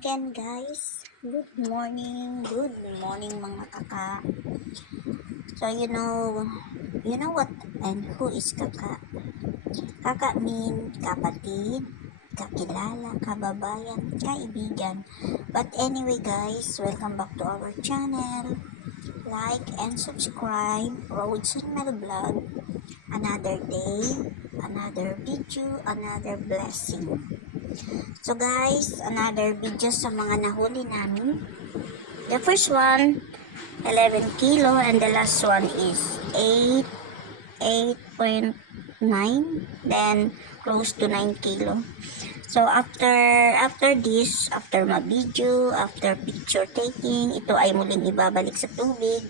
again guys. Good morning mga kaka. So you know what and who is kaka? Kaka mean kapatid, kakilala, kababayan, kaibigan. But anyway guys, welcome back to our channel. Like and subscribe, Roads and Mel Vlog. Another day, another video, another blessing. So guys, another video sa mga nahuli namin. The first one, 11 kilo and the last one is 8.9, then close to 9 kilo. So after this, after ma-video, after picture taking, ito ay muling ibabalik sa tubig.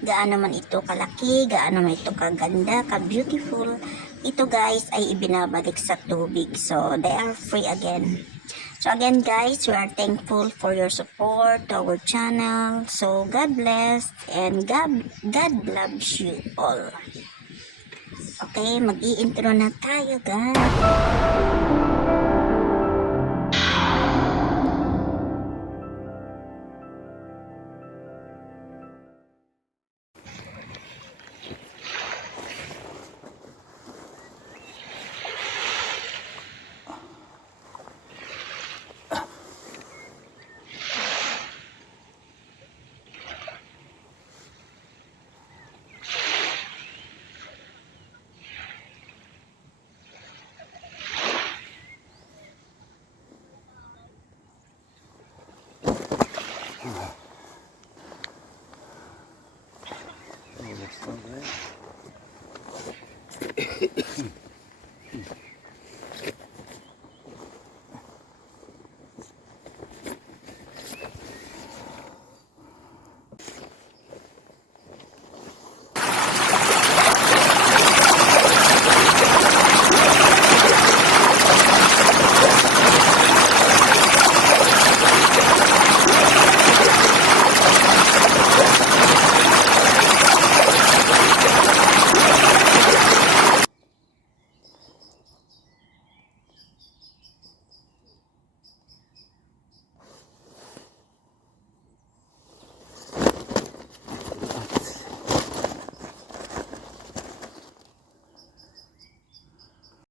Gaano man ito kalaki, gaano man ito kaganda, ka-beautiful, ito guys ay ibinabalik sa tubig. So they are free again. So again guys, we are thankful for your support to our channel. So God bless and God loves you all. Okay, mag-i-intro na tayo guys.